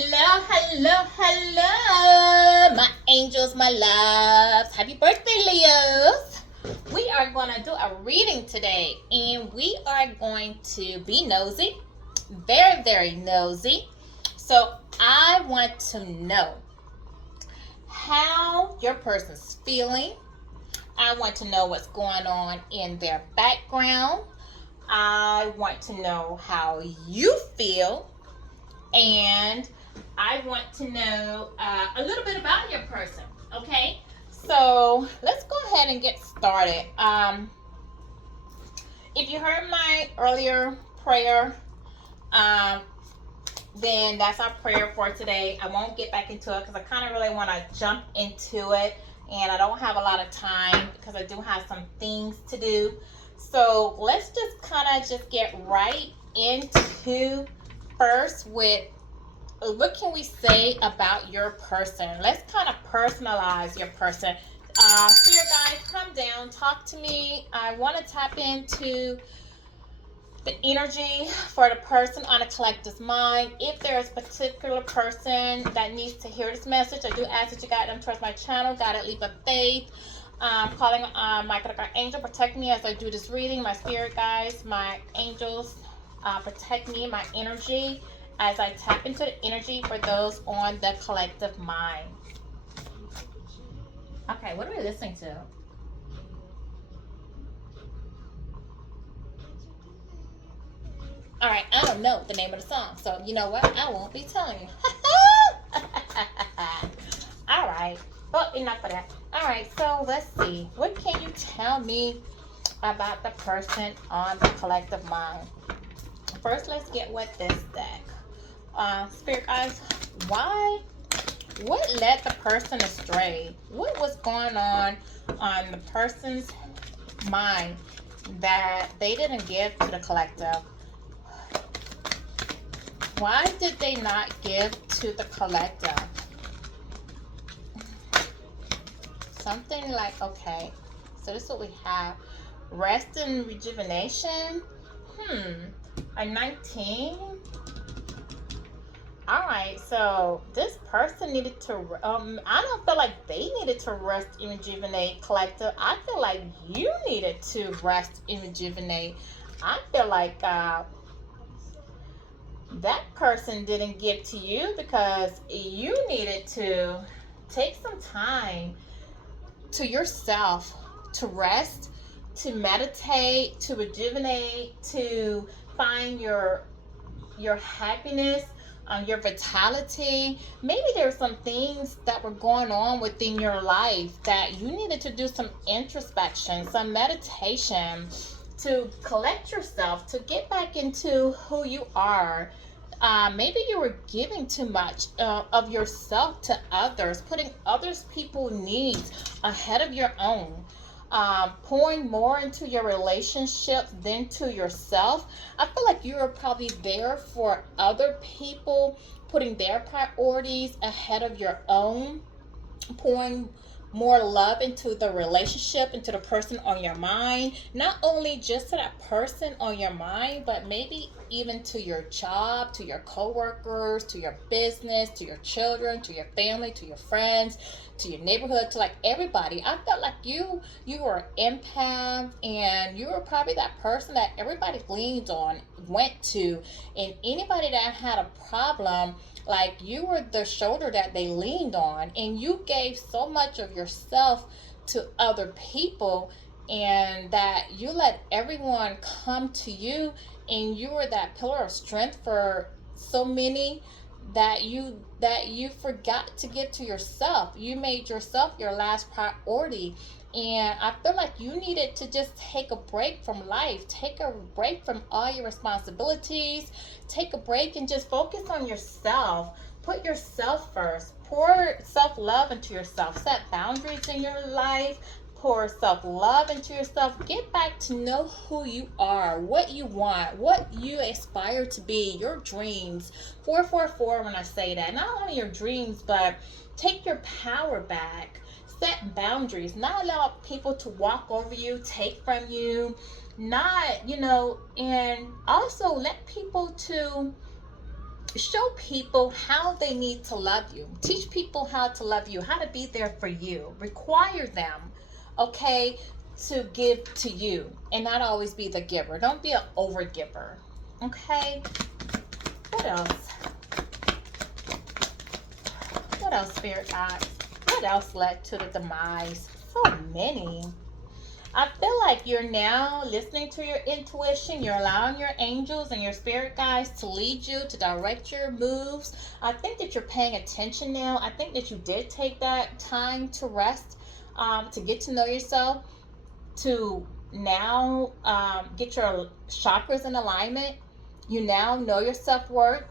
Hello, hello, hello, my angels, my loves. Happy birthday, Leos. We are going to do a reading today, and we are going to be nosy, very, very nosy. So I want to know how your person's feeling. I want to know what's going on in their background. I want to know how you feel, and I want to know a little bit about your person. Okay, so let's go ahead and get started. If you heard my earlier prayer, um, then that's our prayer for today. I won't get back into it because I kind of really want to jump into it, and I don't have a lot of time because I do have some things to do. So let's just kind of just get right into first with what can we say about your person. Let's kind of personalize your person. Spirit guys, come down, talk to me. I want to tap into the energy for the person on a collective mind. If there's a particular person that needs to hear this message, I do ask that you guide them towards my channel, Guided Leap of Faith. Calling my angel, protect me as I do this reading. My spirit guides, my angels, protect me, my energy, as I tap into the energy for those on the collective mind. Okay, what are we listening to? All right, I don't know the name of the song, so you know what? I won't be telling you. All right, well, enough of that. All right, so let's see. What can you tell me about the person on the collective mind? First, let's get with this deck. Spirit guys, what led the person astray? What was going on the person's mind that they didn't give to the collective? Why did they not give to the collective? Something like, okay, so this is what we have. Rest and rejuvenation. A 19. All right, so this person needed to, I don't feel like they needed to rest and rejuvenate, collective. I feel like you needed to rest and rejuvenate. I feel like that person didn't give to you because you needed to take some time to yourself to rest, to meditate, to rejuvenate, to find your happiness, your vitality. Maybe there's some things that were going on within your life that you needed to do some introspection, some meditation, to collect yourself, to get back into who you are. Maybe you were giving too much of yourself to others, putting others' people's needs ahead of your own. Pouring more into your relationships than to yourself. I feel like you are probably there for other people, putting their priorities ahead of your own, pouring more love into the relationship, into the person on your mind, not only just to that person on your mind, but maybe even to your job, to your coworkers, to your business, to your children, to your family, to your friends, to your neighborhood, to like everybody. I felt like you were an empath, and you were probably that person that everybody leaned on, went to, and anybody that had a problem, like you were the shoulder that they leaned on, and you gave so much of yourself to other people, and that you let everyone come to you, and you were that pillar of strength for so many that you forgot to give to yourself. You made yourself your last priority. And I feel like you needed to just take a break from life, take a break from all your responsibilities, take a break and just focus on yourself. Put yourself first. Pour self-love into yourself. Set boundaries in your life. Pour self-love into yourself. Get back to know who you are, what you want, what you aspire to be, your dreams. 444 when I say that. Not only your dreams, but take your power back. Set boundaries. Not allow people to walk over you, take from you. Not, and also let people to show people how they need to love you. Teach people how to love you, how to be there for you. Require them, okay, to give to you and not always be the giver. Don't be an overgiver. Okay? What else? What else, spirit guides? What else led to the demise? So many. I feel like you're now listening to your intuition. You're allowing your angels and your spirit guides to lead you, to direct your moves. I think that you're paying attention now. I think that you did take that time to rest, to get to know yourself, to now get your chakras in alignment. You now know your self worth.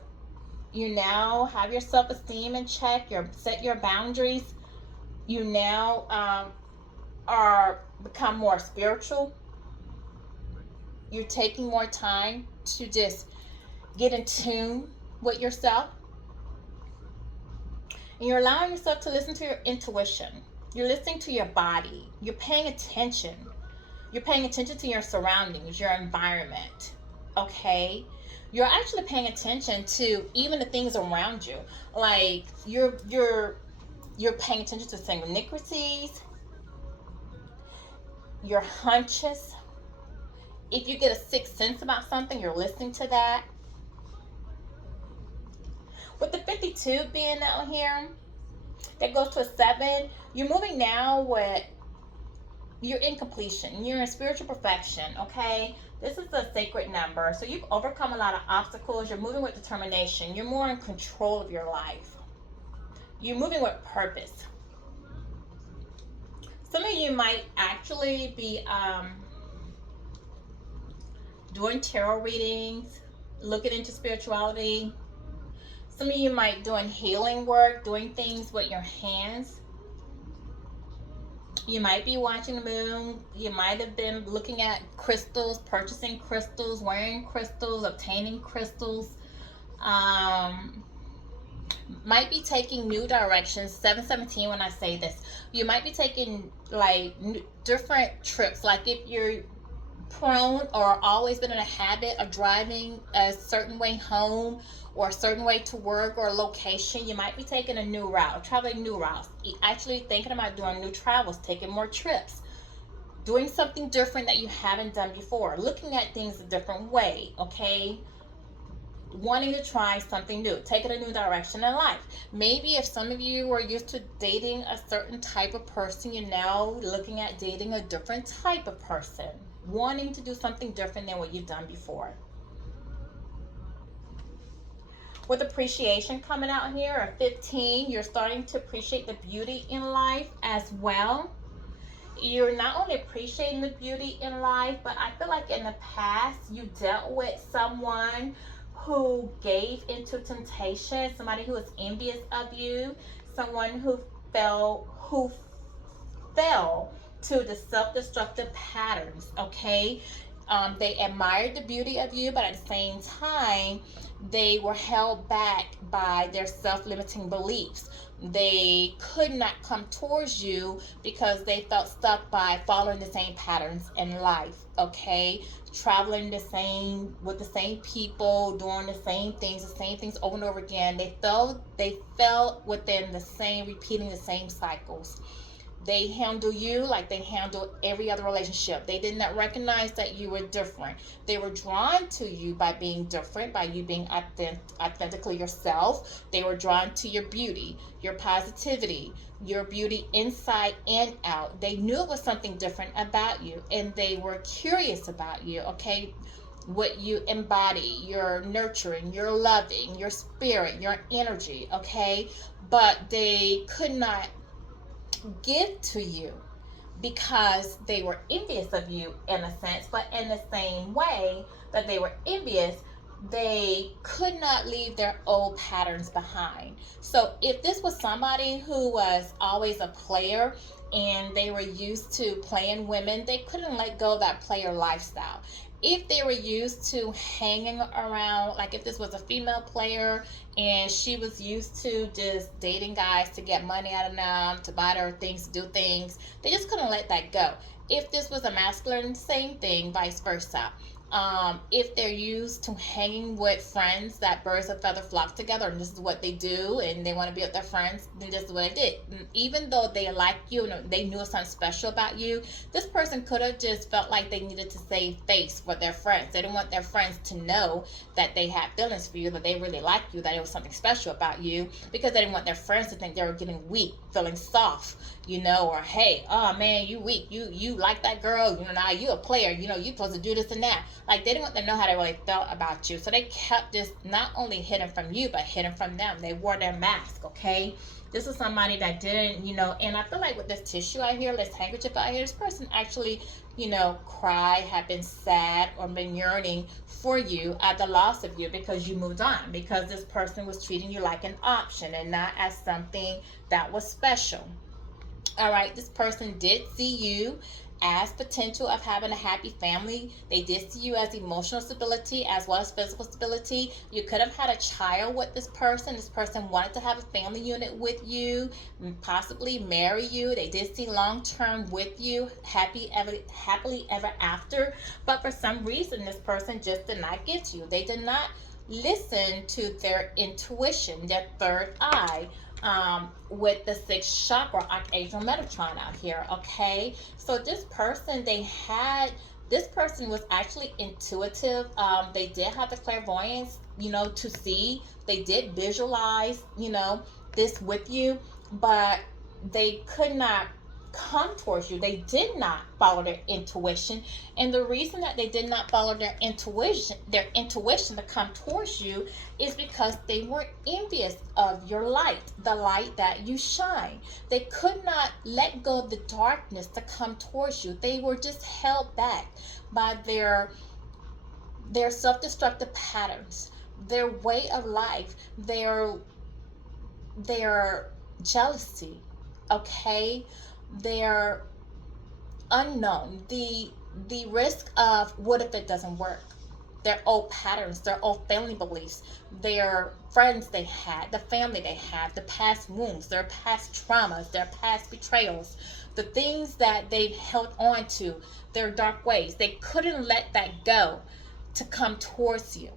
You now have your self esteem in check. You set your boundaries. You now are become more spiritual. You're taking more time to just get in tune with yourself, and you're allowing yourself to listen to your intuition. You're listening to your body. You're paying attention. You're paying attention to your surroundings, your environment. Okay? You're actually paying attention to even the things around you. Like you're paying attention to synchronicities, your hunches. If you get a sixth sense about something, you're listening to that. With the 52 being out here, that goes to a 7. You're moving now with, you're in completion. You're in spiritual perfection, okay? This is a sacred number. So you've overcome a lot of obstacles. You're moving with determination. You're more in control of your life. You're moving with purpose. Some of you might actually be doing tarot readings, looking into spirituality. Some of you might doing healing work, doing things with your hands. You might be watching the moon. You might have been looking at crystals, purchasing crystals, wearing crystals, obtaining crystals. Might be taking new directions. 717 when I say this. You might be taking like different trips. Like if you're prone or always been in a habit of driving a certain way home or a certain way to work or a location, you might be taking a new route, traveling new routes, actually thinking about doing new travels, taking more trips, doing something different that you haven't done before, looking at things a different way, okay? Wanting to try something new, taking a new direction in life. Maybe if some of you were used to dating a certain type of person, you're now looking at dating a different type of person, wanting to do something different than what you've done before. With appreciation coming out here, a 15, you're starting to appreciate the beauty in life as well. You're not only appreciating the beauty in life, but I feel like in the past you dealt with someone who gave into temptation, somebody who was envious of you, someone who fell to the self-destructive patterns, okay? They admired the beauty of you, but at the same time, they were held back by their self-limiting beliefs. They could not come towards you because they felt stuck by following the same patterns in life, okay? Traveling with the same people, doing the same things over and over again. They fell within the same, repeating the same cycles. They handle you like they handle every other relationship. They did not recognize that you were different. They were drawn to you by being different, by you being authentically yourself. They were drawn to your beauty, your positivity, your beauty inside and out. They knew it was something different about you, and they were curious about you, okay? What you embody, your nurturing, your loving, your spirit, your energy, okay? But they could not give to you because they were envious of you in a sense, but in the same way that they were envious, they could not leave their old patterns behind. So if this was somebody who was always a player and they were used to playing women, they couldn't let go of that player lifestyle. If they were used to hanging around, like if this was a female player and she was used to just dating guys to get money out of them, to buy her things, to do things, they just couldn't let that go. If this was a masculine, same thing, vice versa. If they're used to hanging with friends that birds of feather flock together, and this is what they do, and they want to be with their friends, then this is what they did. Even though they like you and they knew something special about you, this person could have just felt like they needed to save face for their friends. They didn't want their friends to know that they had feelings for you, that they really liked you, that it was something special about you, because they didn't want their friends to think they were getting weak, feeling soft, or hey, oh man, you weak, you like that girl, now you a player, you supposed to do this and that. Like, they didn't want them to know how they really felt about you, so they kept this not only hidden from you but hidden from them. They wore their mask. Okay, this is somebody that didn't, and I feel like with this tissue out here, this handkerchief out here, this person actually, cried, had been sad, or been yearning for you at the loss of you, because you moved on, because this person was treating you like an option and not as something that was special. All right, this person did see you as potential of having a happy family. They did see you as emotional stability as well as physical stability. You could have had a child with this person. This person wanted to have a family unit with you, possibly marry you. They did see long term with you, happily ever after. But for some reason, this person just did not get you. They did not listen to their intuition, their third eye, with the sixth chakra, Archangel Metatron out here. Okay, so this person was actually intuitive. They did have the clairvoyance, to see. They did visualize, this with you, but they could not come towards you. They did not follow their intuition, and the reason that they did not follow their intuition to come towards you is because they were envious of your light, the light that you shine. They could not let go of the darkness to come towards you. They were just held back by their self-destructive patterns, their way of life, their jealousy. Okay, their unknown, the risk of what if it doesn't work, their old patterns, their old family beliefs, their friends they had, the family they had, the past wounds, their past traumas, their past betrayals, the things that they've held on to, their dark ways. They couldn't let that go to come towards you,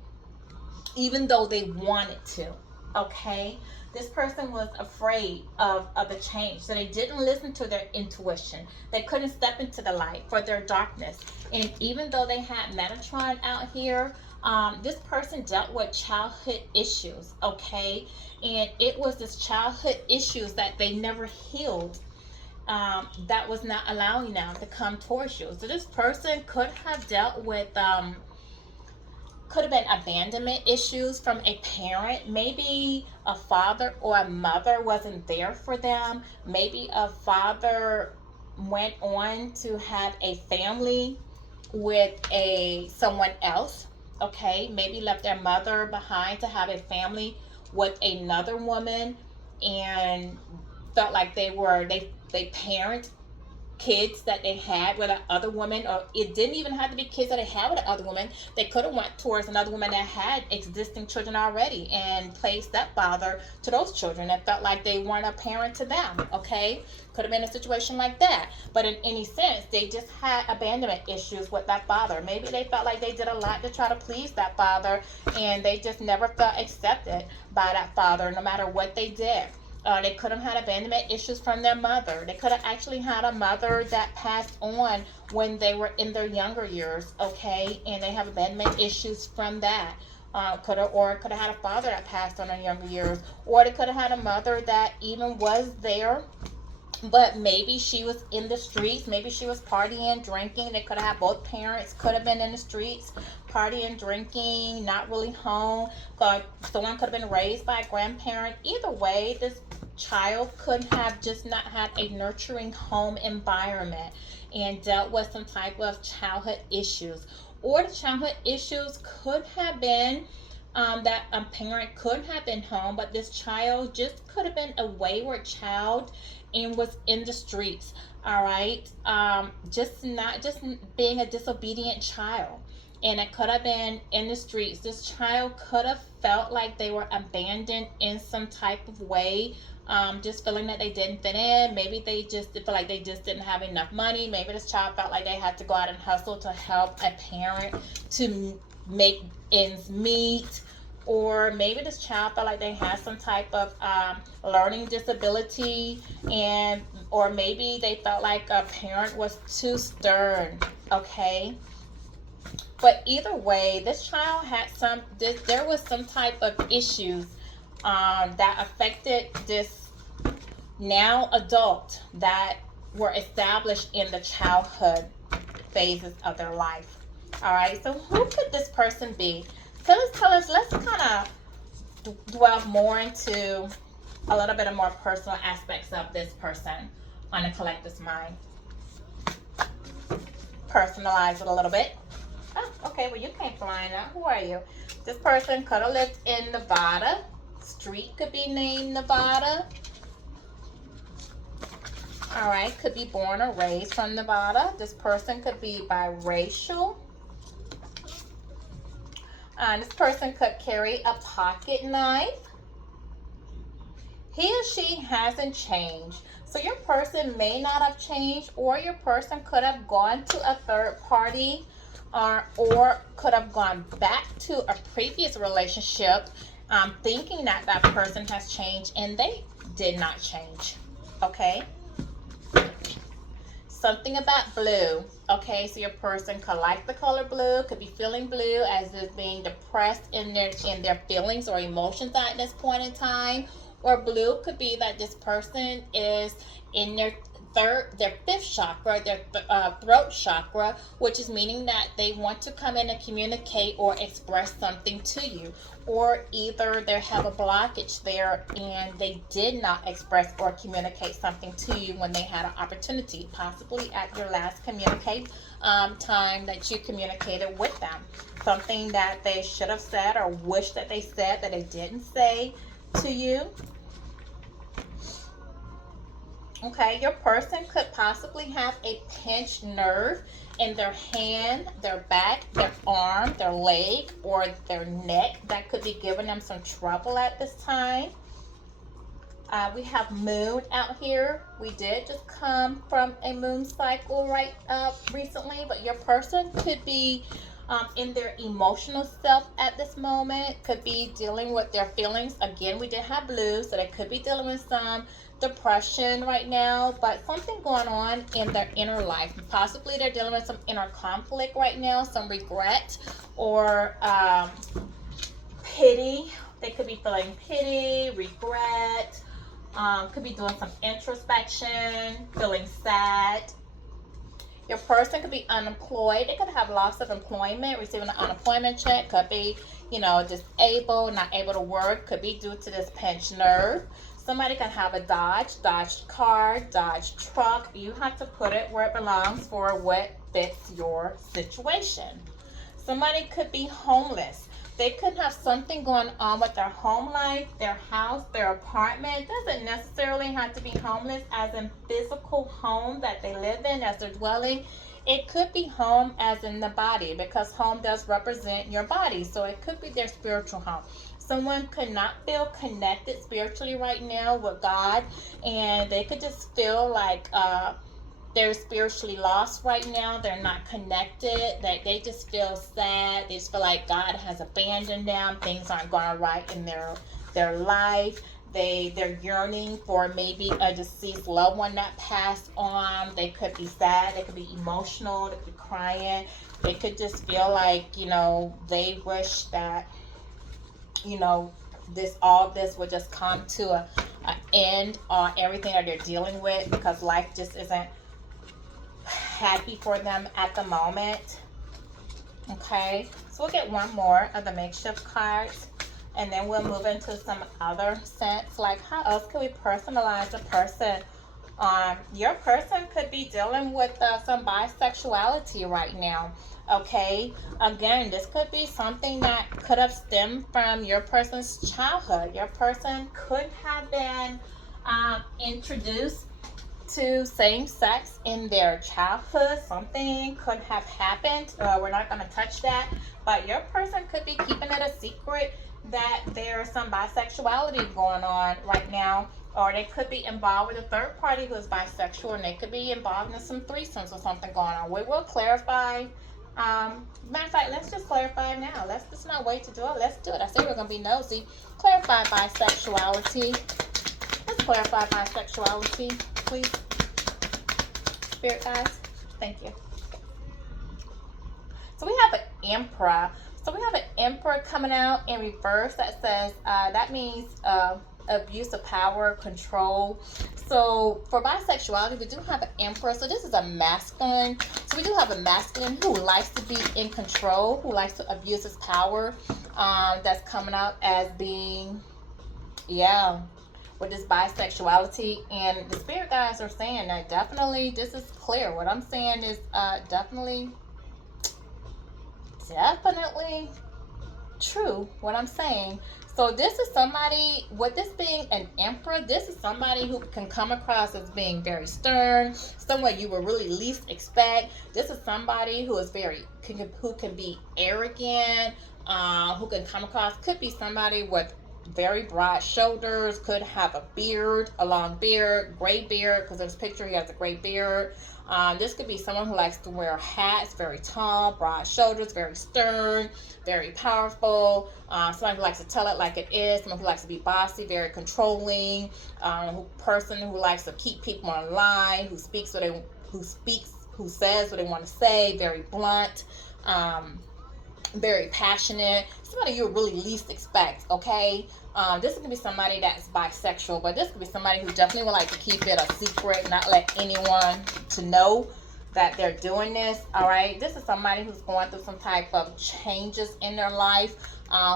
even though they wanted to. Okay, this person was afraid of the change, so they didn't listen to their intuition. They couldn't step into the light for their darkness. And even though they had Metatron out here, this person dealt with childhood issues. Okay, and it was this childhood issues that they never healed, that was not allowing them to come towards you. So this person could have dealt with could have been abandonment issues from a parent. Maybe a father or a mother wasn't there for them. Maybe a father went on to have a family with someone else. Okay, maybe left their mother behind to have a family with another woman, and felt like they parent kids that they had with another woman, or it didn't even have to be kids that they had with another woman. They could have went towards another woman that had existing children already and played stepfather to those children and felt like they weren't a parent to them. Okay, could have been a situation like that. But in any sense, they just had abandonment issues with that father. Maybe they felt like they did a lot to try to please that father, and they just never felt accepted by that father no matter what they did. They could have had abandonment issues from their mother. They could have actually had a mother that passed on when they were in their younger years, okay, and they have abandonment issues from that. Could have had a father that passed on in younger years, or they could have had a mother that even was there, but maybe she was in the streets. Maybe she was partying, drinking. They could have had both parents could have been in the streets, partying, drinking, not really home. Someone could have been raised by a grandparent. Either way, this child could have just not had a nurturing home environment and dealt with some type of childhood issues. Or the childhood issues could have been that a parent could have been home, but this child just could have been a wayward child and was in the streets. All right, just being a disobedient child. and it could have been in the streets. This child could have felt like they were abandoned in some type of way, just feeling that they didn't fit in. Maybe they just feel like they just didn't have enough money. Maybe this child felt like they had to go out and hustle to help a parent to make ends meet. Or maybe this child felt like they had some type of learning disability, and or maybe they felt like a parent was too stern. Okay, but either way, this child had there was some type of issues that affected this now adult that were established in the childhood phases of their life. All right, so who could this person be? Tell us, let's kind of dwell more into a little bit of more personal aspects of this person on the collective's mind. Personalize it a little bit. Oh, okay, well, you came flying out. Who are you? This person could have lived in Nevada. Street could be named Nevada. All right, could be born or raised from Nevada. This person could be biracial. This person could carry a pocket knife. He or she hasn't changed. So your person may not have changed, or your person could have gone to a third party, or could have gone back to a previous relationship thinking that that person has changed, and they did not change. Okay? Something about blue. Okay, so your person could like the color blue, could be feeling blue as is being depressed in their feelings or emotions at this point in time. Or blue could be that this person is in their fifth chakra, their throat chakra, which is meaning that they want to come in and communicate or express something to you. Or either they have a blockage there and they did not express or communicate something to you when they had an opportunity, possibly at your last time that you communicated with them. Something that they should have said or wish that they said that they didn't say to you. Okay, your person could possibly have a pinched nerve in their hand, their back, their arm, their leg, or their neck. That could be giving them some trouble at this time. We have moon out here. We did just come from a moon cycle right recently, but your person could be in their emotional self at this moment, could be dealing with their feelings. Again, we did have blue, so they could be dealing with some depression right now, but something going on in their inner life. Possibly they're dealing with some inner conflict right now, some regret or pity. They could be feeling pity, regret, could be doing some introspection, feeling sad. Your person could be unemployed. They could have loss of employment, receiving an unemployment check. Could be, disabled, not able to work. Could be due to this pinched nerve. Somebody can have a Dodge car, Dodge truck. You have to put it where it belongs for what fits your situation. Somebody could be homeless. They could have something going on with their home life, their house, their apartment. It doesn't necessarily have to be homeless as in physical home that they live in as their dwelling. It could be home as in the body, because home does represent your body. So it could be their spiritual home. Someone could not feel connected spiritually right now with God, and they could just feel like they're spiritually lost right now. They're not connected. They just feel sad. They just feel like God has abandoned them. Things aren't going right in their life. They're yearning for maybe a deceased loved one that passed on. They could be sad. They could be emotional. They could be crying. They could just feel like, they wish that, all this would just come to an end on everything that they're dealing with, because life just isn't happy for them at the moment. Okay, so we'll get one more of the makeshift cards, and then we'll move into some other sense, like how else can we personalize a person. Your person could be dealing with some bisexuality right now. Okay, again, this could be something that could have stemmed from your person's childhood. Your person could have been introduced to same sex in their childhood. Something could have happened. We're not going to touch that. But your person could be keeping it a secret that there's some bisexuality going on right now. Or they could be involved with a third party who is bisexual, and they could be involved in some threesomes or something going on. We will clarify. Matter of fact, let's just clarify now. Let's not wait to do it. Let's do it. I said we're going to be nosy. Clarify bisexuality. Let's clarify bisexuality, please. Spirit guys, thank you. So we have an Emperor. So we have an Emperor coming out in reverse that says, that means abuse of power, control. So for bisexuality, we do have an Emperor. So this is a masculine. So we do have a masculine who likes to be in control, who likes to abuse his power. That's coming up as being, yeah, with this bisexuality. And the spirit guides are saying that definitely this is clear. What I'm saying is definitely true what I'm saying. So this is somebody, with this being an Emperor, this is somebody who can come across as being very stern, someone you would really least expect. This is somebody who is who can be arrogant, who can come across, could be somebody with very broad shoulders, could have a beard, a long beard, gray beard, because in this picture he has a gray beard. This could be someone who likes to wear hats, very tall, broad shoulders, very stern, very powerful. Someone who likes to tell it like it is. Someone who likes to be bossy, very controlling. Person who likes to keep people in line, who says what they want to say, very blunt, very passionate. Somebody you really least expect. Okay. This could be somebody that's bisexual, but this could be somebody who definitely would like to keep it a secret, not let anyone to know that they're doing this. All right, this is somebody who's going through some type of changes in their life,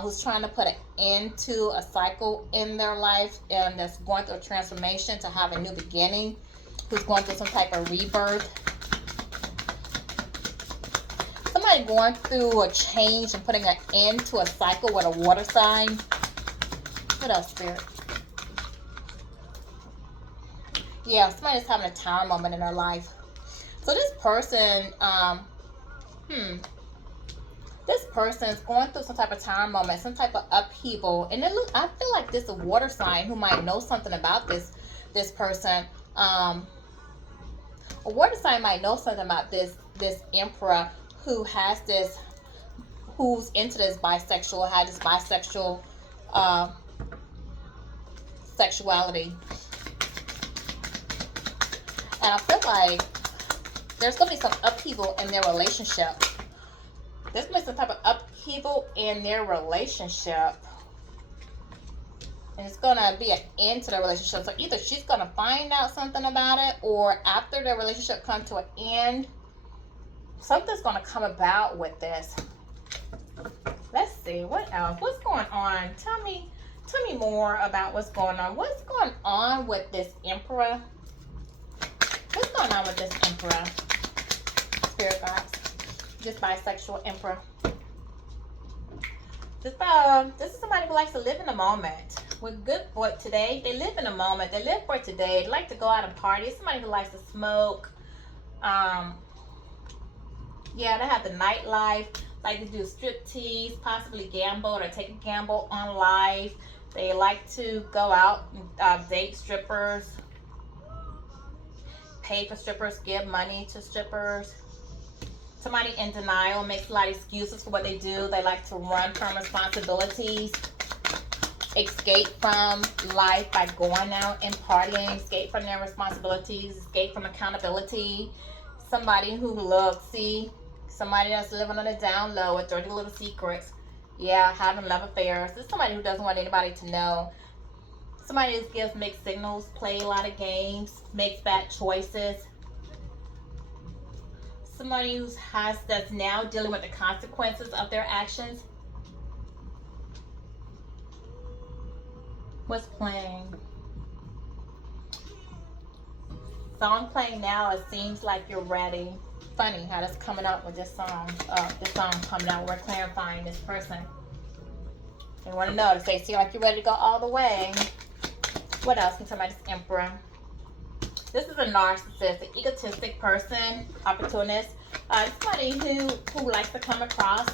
who's trying to put an end to a cycle in their life, and that's going through a transformation to have a new beginning, who's going through some type of rebirth. Somebody going through a change and putting an end to a cycle with a water sign. What else, Spirit? Yeah, somebody's having a tower moment in their life. So this person, this person is going through some type of tower moment, some type of upheaval, and I feel like this is a water sign who might know something about this person. A water sign might know something about this Emperor who has this, who's into this bisexual, had this bisexual sexuality. And I feel like there's going to be some upheaval in their relationship. There's going to be some type of upheaval in their relationship. And it's going to be an end to their relationship. So either she's going to find out something about it, or after their relationship comes to an end, something's going to come about with this. Let's see. What else? What's going on? Tell me more about what's going on. What's going on with this Emperor? What's going on with this Emperor? Spirit guides. This bisexual Emperor. This is somebody who likes to live in the moment. With good for today. They live in the moment. They live for today. They like to go out and party. Somebody who likes to smoke. Yeah, they have the nightlife. Like to do strip tease, possibly gamble or take a gamble on life. They like to go out and date strippers, pay for strippers, give money to strippers. Somebody in denial, makes a lot of excuses for what they do. They like to run from responsibilities, escape from life by going out and partying, escape from their responsibilities, escape from accountability. Somebody who looks, somebody that's living on the down low with dirty little secrets. Yeah, having love affairs. This is somebody who doesn't want anybody to know. Somebody who gives mixed signals, play a lot of games, makes bad choices. Somebody who that's now dealing with the consequences of their actions. What's playing? Song playing now. It seems like you're ready. Funny how that's coming up with this song. This song coming out. We're clarifying this person. They want to know. They seem like you're ready to go all the way. What else can somebody's Emperor? This is a narcissist, an egotistic person, opportunist, somebody who likes to come across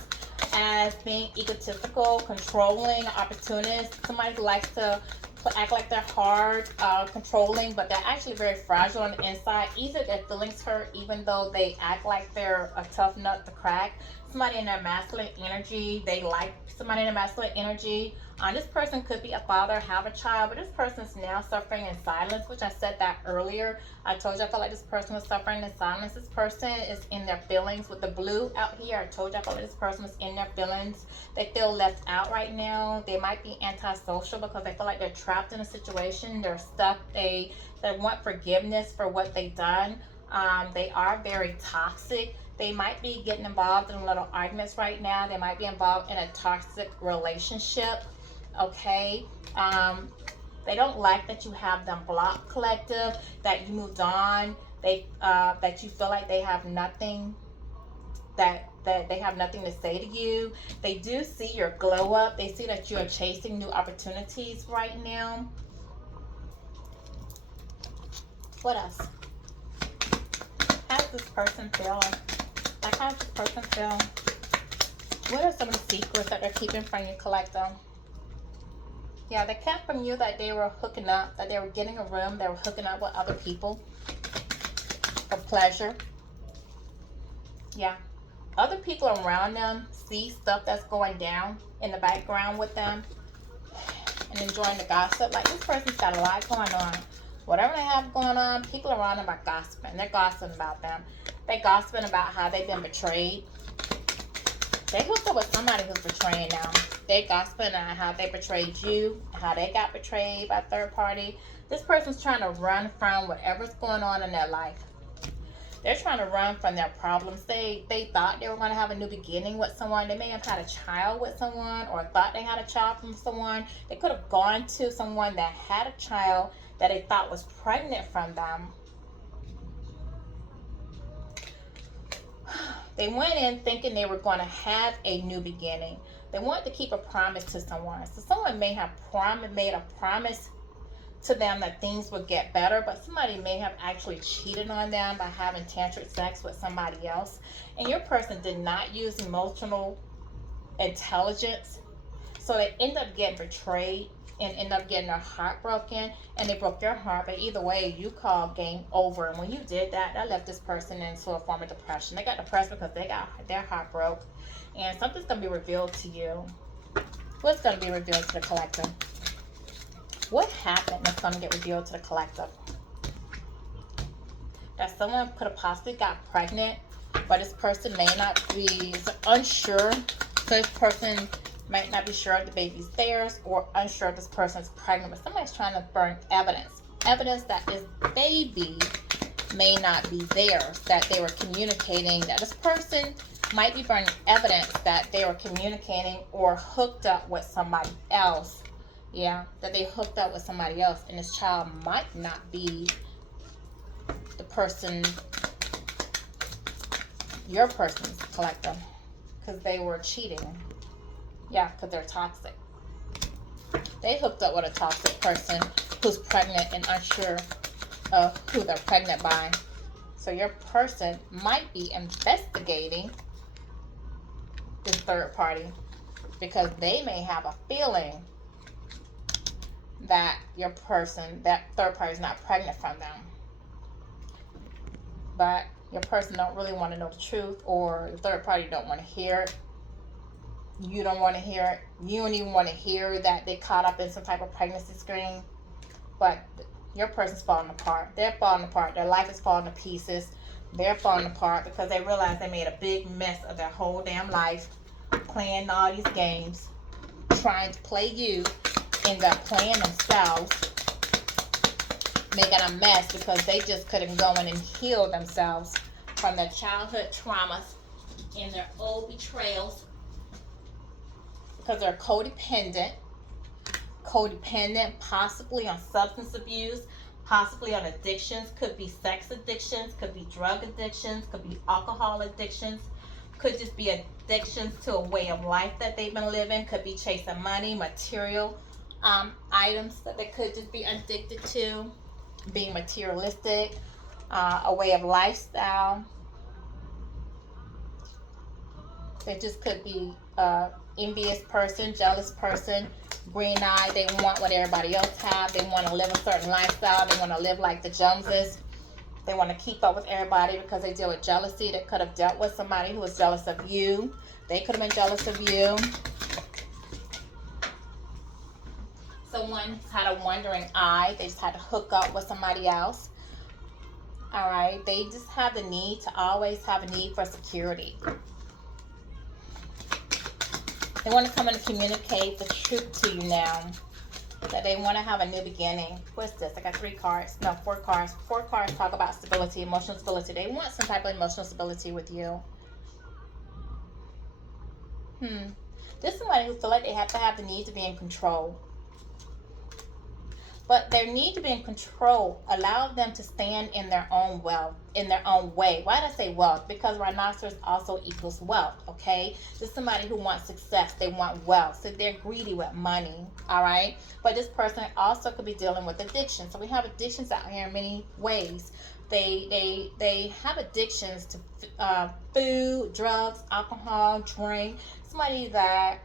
as being egotistical, controlling, opportunist. Somebody who likes to act like they're hard, controlling, but they're actually very fragile on the inside. Either their feelings hurt, even though they act like they're a tough nut to crack. Somebody in their masculine energy, they like somebody in their masculine energy. This person could be a father, have a child, but this person's now suffering in silence, which I said that earlier. I told you I felt like this person was suffering in silence. This person is in their feelings with the blue out here. I told you I felt like this person was in their feelings. They feel left out right now. They might be antisocial because they feel like they're trapped in a situation. They're stuck. They want forgiveness for what they've done. They are very toxic. They might be getting involved in little arguments right now. They might be involved in a toxic relationship. Okay. They don't like that you have them blocked, collective, that you moved on, that you feel like they have nothing, that they have nothing to say to you. They do see your glow up. They see that you are chasing new opportunities right now. What else? How's this person feel? Like, how's this person feel? What are some of the secrets that they're keeping from you, collective? Yeah, they kept from you that they were hooking up, that they were getting a room, they were hooking up with other people for pleasure. Yeah. Other people around them see stuff that's going down in the background with them and enjoying the gossip. Like, this person's got a lot going on. Whatever they have going on, people around them are gossiping. They're gossiping about them. They're gossiping about how they've been betrayed. They hooked up with somebody who's betraying them. They gossiping on how they betrayed you, how they got betrayed by third party. This person's trying to run from whatever's going on in their life. They're trying to run from their problems. They thought they were going to have a new beginning with someone. They may have had a child with someone, or thought they had a child from someone. They could have gone to someone that had a child that they thought was pregnant from them. They went in thinking they were going to have a new beginning. They wanted to keep a promise to someone. So someone may have made a promise to them that things would get better, but somebody may have actually cheated on them by having tantric sex with somebody else. And your person did not use emotional intelligence. So they end up getting betrayed and end up getting their heart broken, and they broke their heart. But either way, you call game over. And when you did that, that left this person into a form of depression. They got depressed because they got their heart broke. And something's going to be revealed to you. What's going to be revealed to the collective? What happened that's going to get revealed to the collective? That someone could have possibly got pregnant, but this person may not be unsure. So this person might not be sure if the baby's theirs, or unsure if this person's pregnant, but somebody's trying to burn evidence. Evidence that this baby may not be theirs, that they were communicating, that this person might be burning evidence that they were communicating or hooked up with somebody else. Yeah, that they hooked up with somebody else, and this child might not be the person, your person's collective, because they were cheating. Yeah, because they're toxic. They hooked up with a toxic person who's pregnant and unsure of who they're pregnant by. So your person might be investigating this third party because they may have a feeling that your person, that third party, is not pregnant from them. But your person don't really want to know the truth, or the third party don't want to hear it. You don't want to hear it. You don't even want to hear that they caught up in some type of pregnancy screen. But your person's falling apart. They're falling apart. Their life is falling to pieces. They're falling apart because they realize they made a big mess of their whole damn life, playing all these games, trying to play you, end up playing themselves, making a mess because they just couldn't go in and heal themselves from their childhood traumas and their old betrayals. Because they're codependent, possibly on substance abuse, possibly on addictions. Could be sex addictions, could be drug addictions, could be alcohol addictions, could just be addictions to a way of life that they've been living. Could be chasing money, material items that they could just be addicted to. being materialistic, a way of lifestyle. They just could be envious person, jealous person, green eye. They want what everybody else have. They want to live a certain lifestyle. They want to live like the Joneses. They want to keep up with everybody because they deal with jealousy. They could have dealt with somebody who was jealous of you. They could have been jealous of you. Someone had a wandering eye. They just had to hook up with somebody else. All right. They just have the need to always have a need for security. They want to come and communicate the truth to you now. That they want to have a new beginning. What's this? I got 3 cards. No, 4 cards. 4 cards talk about stability, emotional stability. They want some type of emotional stability with you. This is somebody who feel like they have to have the need to be in control. But their need to be in control allows them to stand in their own wealth, in their own way. Why did I say wealth? Because rhinoceros also equals wealth, okay? This is somebody who wants success. They want wealth. So they're greedy with money, all right? But this person also could be dealing with addiction. So we have addictions out here in many ways. They have addictions to food, drugs, alcohol, drink. Somebody that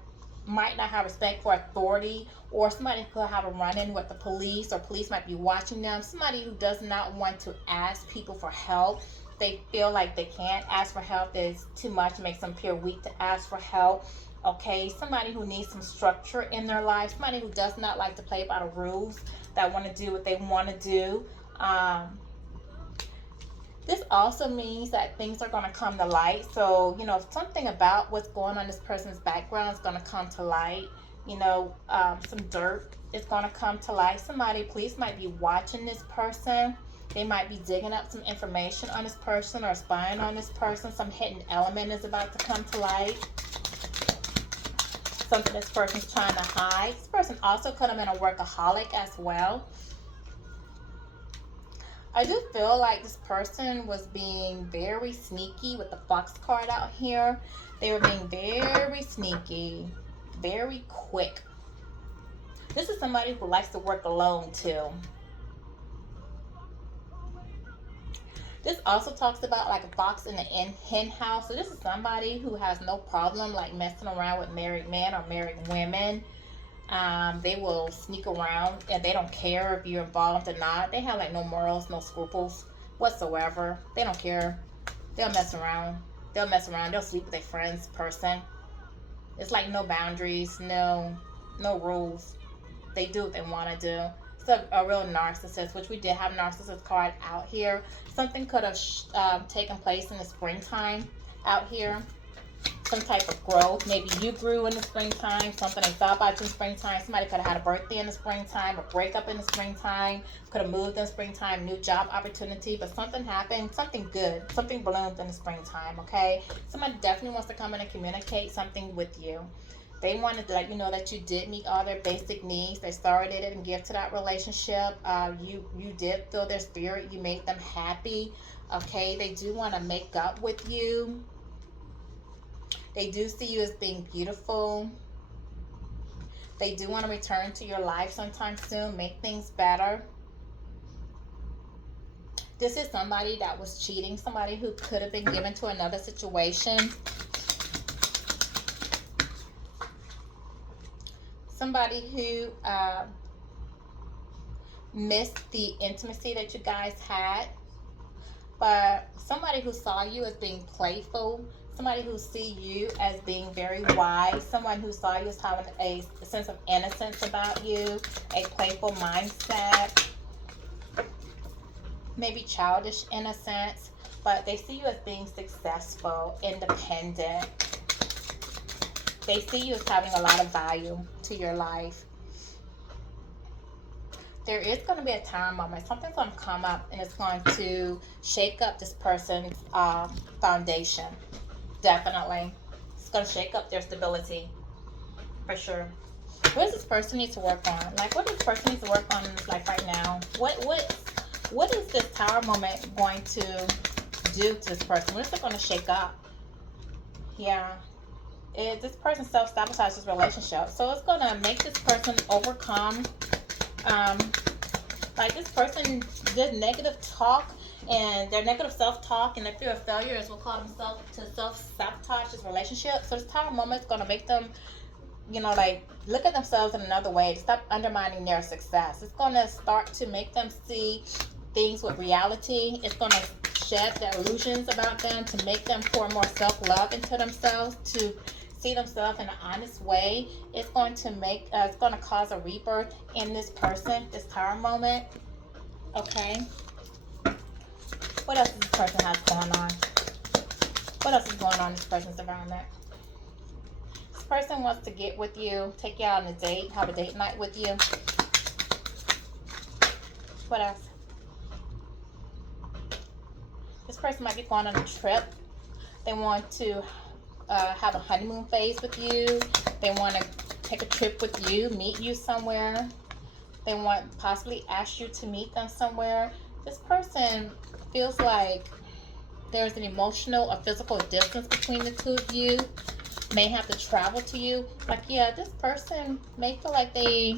might not have respect for authority, or somebody could have a run-in with the police, or police might be watching them. Somebody who does not want to ask people for help. They feel like they can't ask for help. There's too much, makes them appear weak to ask for help. Okay, somebody who needs some structure in their life. Somebody who does not like to play by the rules, that want to do what they want to do. This also means that things are going to come to light. So, you know, something about what's going on in this person's background is going to come to light. You know, some dirt is going to come to light. Police might be watching this person. They might be digging up some information on this person or spying on this person. Some hidden element is about to come to light. Something this person's trying to hide. This person also could have been a workaholic as well. I do feel like this person was being very sneaky with the Fox card out here. They were being very sneaky, very quick. This is somebody who likes to work alone too. This also talks about like a fox in the hen house. So this is somebody who has no problem like messing around with married men or married women. They will sneak around and they don't care if you're involved or not. They have like no morals, no scruples whatsoever. They don't care. They'll mess around. They'll sleep with their friend's person. It's like no boundaries, no rules. They do what they want to do. It's a real narcissist, which we did have narcissist card out here. Something could have taken place in the springtime out here. Some type of growth. Maybe you grew in the springtime. Something they thought about you in the springtime. Somebody could have had a birthday in the springtime, a breakup in the springtime. Could have moved in the springtime, new job opportunity. But something happened, something good, something bloomed in the springtime, okay? Somebody definitely wants to come in and communicate something with you. They wanted to let you know that you did meet all their basic needs. They started it and give to that relationship. You did feel their spirit. You made them happy, okay? They do want to make up with you. They do see you as being beautiful. They do want to return to your life sometime soon, make things better. This is somebody that was cheating, somebody who could have been given to another situation. Somebody who missed the intimacy that you guys had. But somebody who saw you as being playful. Somebody who see you as being very wise. Someone who saw you as having a sense of innocence about you. A playful mindset. Maybe childish innocence. But they see you as being successful, independent. They see you as having a lot of value to your life. There is going to be a time moment. Something's going to come up and it's going to shake up this person's foundation. Definitely. It's going to shake up their stability. For sure. What does this person need to work on? Like, what does this person need to work on in his life right now? What is this tower moment going to do to this person? What is it going to shake up? Yeah. This person self-sabotages this relationship. So it's going to make this person overcome Like this person did negative talk and their negative self-talk and their fear of failure is what called themselves to self-sabotage this relationship. So this Tower moment is going to make them, like look at themselves in another way to stop undermining their success. It's going to start to make them see things with reality. It's going to shed the illusions about them to make them pour more self-love into themselves, to see themselves in an honest way. It's going to it's going to cause a rebirth in this person, this Tower moment. Okay. What else does this person has going on? What else is going on in this person's environment? This person wants to get with you, take you out on a date, have a date night with you. What else? This person might be going on a trip. They want to have a honeymoon phase with you. They want to take a trip with you, meet you somewhere. They want possibly ask you to meet them somewhere. This person feels like there's an emotional or physical distance between the two of you. May have to travel to you. Like, yeah, this person may feel like they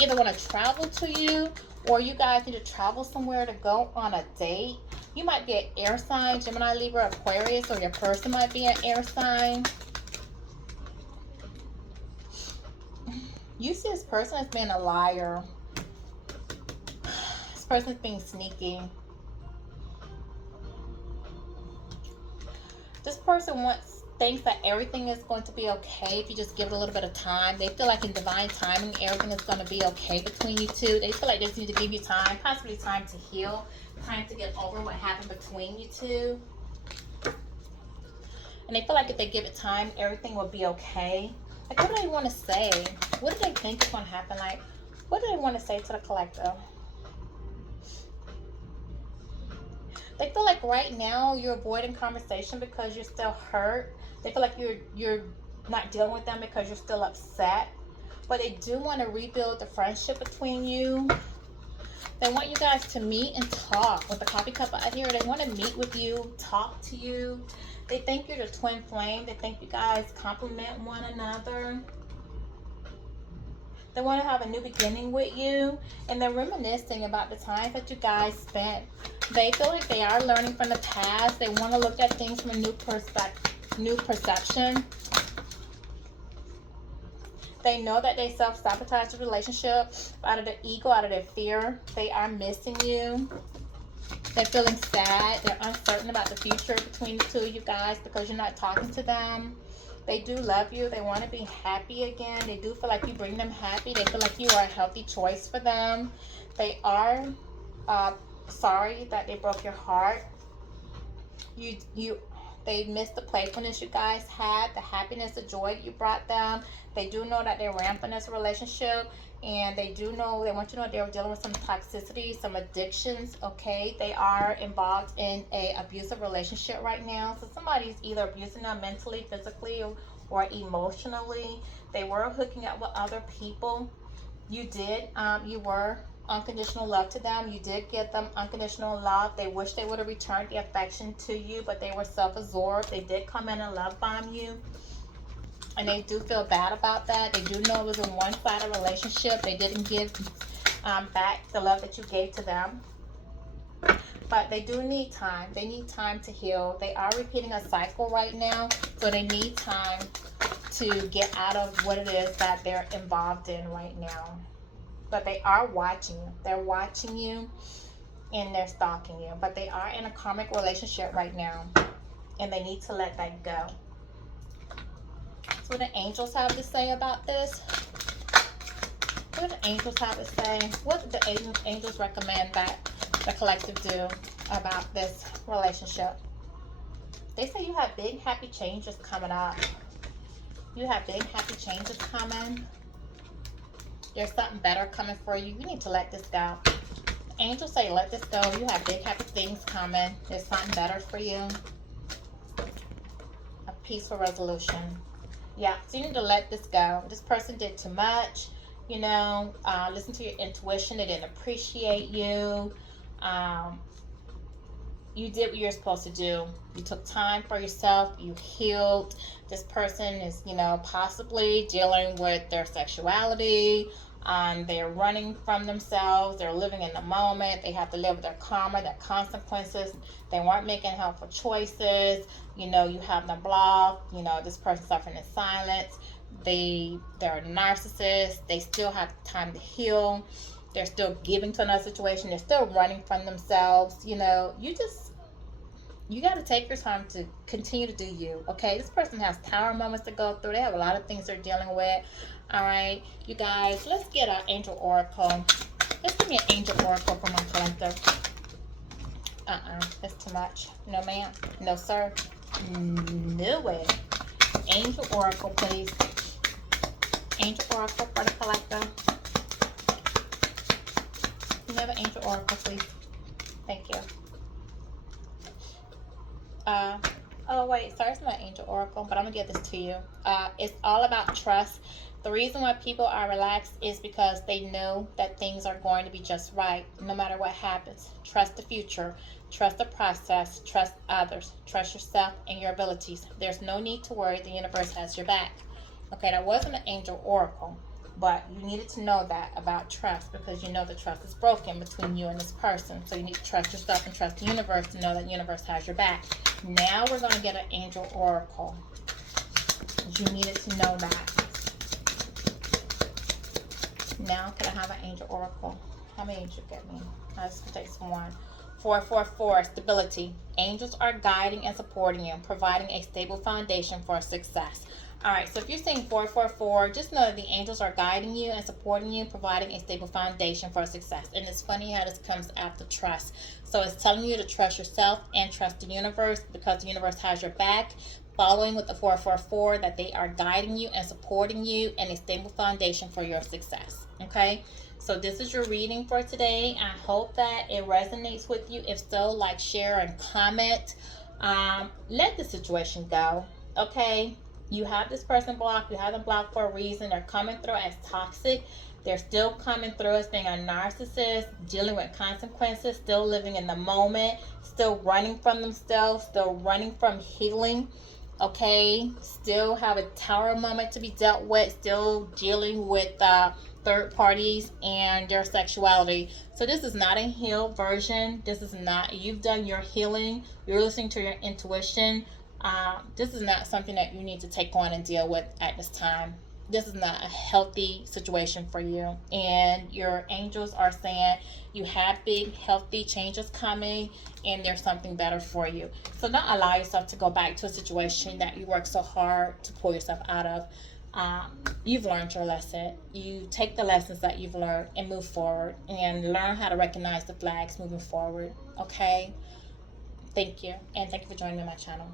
either want to travel to you or you guys need to travel somewhere to go on a date. You might be an air sign, Gemini, Libra, Aquarius, or your person might be an air sign. You see this person as being a liar. This person is being sneaky. This person thinks that everything is going to be okay if you just give it a little bit of time. They feel like in divine timing, everything is going to be okay between you two. They feel like they just need to give you time, possibly time to heal, time to get over what happened between you two. And they feel like if they give it time, everything will be okay. Like, what do they want to say? What do they think is going to happen? Like, what do they want to say to the collective? They feel like right now you're avoiding conversation because you're still hurt. They feel like you're not dealing with them because you're still upset. But they do want to rebuild the friendship between you. They want you guys to meet and talk. With the coffee cup out here, they want to meet with you, talk to you. They think you're the twin flame. They think you guys complement one another. They want to have a new beginning with you, and they're reminiscing about the time that you guys spent. They feel like they are learning from the past. They want to look at things from a new perception. They know that they self-sabotage the relationship out of their ego, out of their fear. They are missing you. They're feeling sad. They're uncertain about the future between the two of you guys because you're not talking to them. They do love you. They want to be happy again. They do feel like you bring them happy. They feel like you are a healthy choice for them. They are sorry that they broke your heart. They missed the playfulness you guys had, the happiness, the joy that you brought them. They do know that they're rampant as a relationship, and they do know, they want you to know they're dealing with some toxicity, some addictions, okay? They are involved in a abusive relationship right now. So somebody's either abusing them mentally, physically, or emotionally. They were hooking up with other people. You were unconditional love to them. You did give them unconditional love. They wish they would have returned the affection to you, but they were self-absorbed. They did come in and love bomb you, and they do feel bad about that. They do know it was a one-sided relationship. They didn't give back the love that you gave to them, but they do need time. They need time to heal. They are repeating a cycle right now, so they need time to get out of what it is that they're involved in right now. But they are watching you. They're watching you and they're stalking you. But they are in a karmic relationship right now, and they need to let that go. So what the angels have to say about this? What do the angels have to say? What do the angels recommend that the collective do about this relationship? They say you have big happy changes coming up. You have big happy changes coming. There's something better coming for you. You need to let this go. Angels say let this go. You have big happy things coming. There's something better for you. A peaceful resolution. Yeah, so you need to let this go. This person did too much. Listen to your intuition. They didn't appreciate you. You did what you're supposed to do. You took time for yourself. You healed. This person is, possibly dealing with their sexuality. They're running from themselves. They're living in the moment. They have to live with their karma, their consequences. They weren't making helpful choices. You know, you have them blocked. You know, this person suffering in silence. They're narcissists. They still have time to heal. They're still giving to another situation. They're still running from themselves. You know, you got to take your time to continue to do you. Okay, this person has tower moments to go through. They have a lot of things they're dealing with. All right, you guys, let's get an angel oracle. Let's give me an angel oracle for my collective. That's too much. No ma'am, no sir, no way. Angel oracle, please. Angel oracle for the collective. Can you have an angel oracle, please? Thank you. Oh wait, sorry, it's not angel oracle, but I'm gonna give this to you. It's all about trust. The reason why people are relaxed is because they know that things are going to be just right, no matter what happens. Trust the future, trust the process, trust others, trust yourself and your abilities. There's no need to worry. The universe has your back. Okay, that wasn't an angel oracle, but you needed to know that about trust, because you know the trust is broken between you and this person. So you need to trust yourself and trust the universe to know that the universe has your back. Now we're going to get an angel oracle. You needed to know that. Now, can I have an angel oracle? How many did you get me? I just take some one. 444, stability. Angels are guiding and supporting you, providing a stable foundation for success. All right, so if you're saying 444, just know that the angels are guiding you and supporting you, providing a stable foundation for success. And it's funny how this comes after trust. So it's telling you to trust yourself and trust the universe, because the universe has your back. Following with the 444, that they are guiding you and supporting you and a stable foundation for your success. Okay, so this is your reading for today. I hope that it resonates with you. If so, like, share, and comment. Let the situation go. Okay, you have this person blocked. You have them blocked for a reason. They're coming through as toxic. They're still coming through as being a narcissist, dealing with consequences, still living in the moment, still running from themselves, still running from healing. Okay, still have a tower moment to be dealt with, still dealing with third parties and their sexuality. So this is not a healed version. This is not, you've done your healing, you're listening to your intuition. This is not something that you need to take on and deal with at this time. This is not a healthy situation for you, and your angels are saying you have big healthy changes coming, and there's something better for you. So don't allow yourself to go back to a situation that you worked so hard to pull yourself out of. You've learned your lesson. You take the lessons that you've learned and move forward, and learn how to recognize the flags moving forward. Okay, thank you, and thank you for joining me on my channel.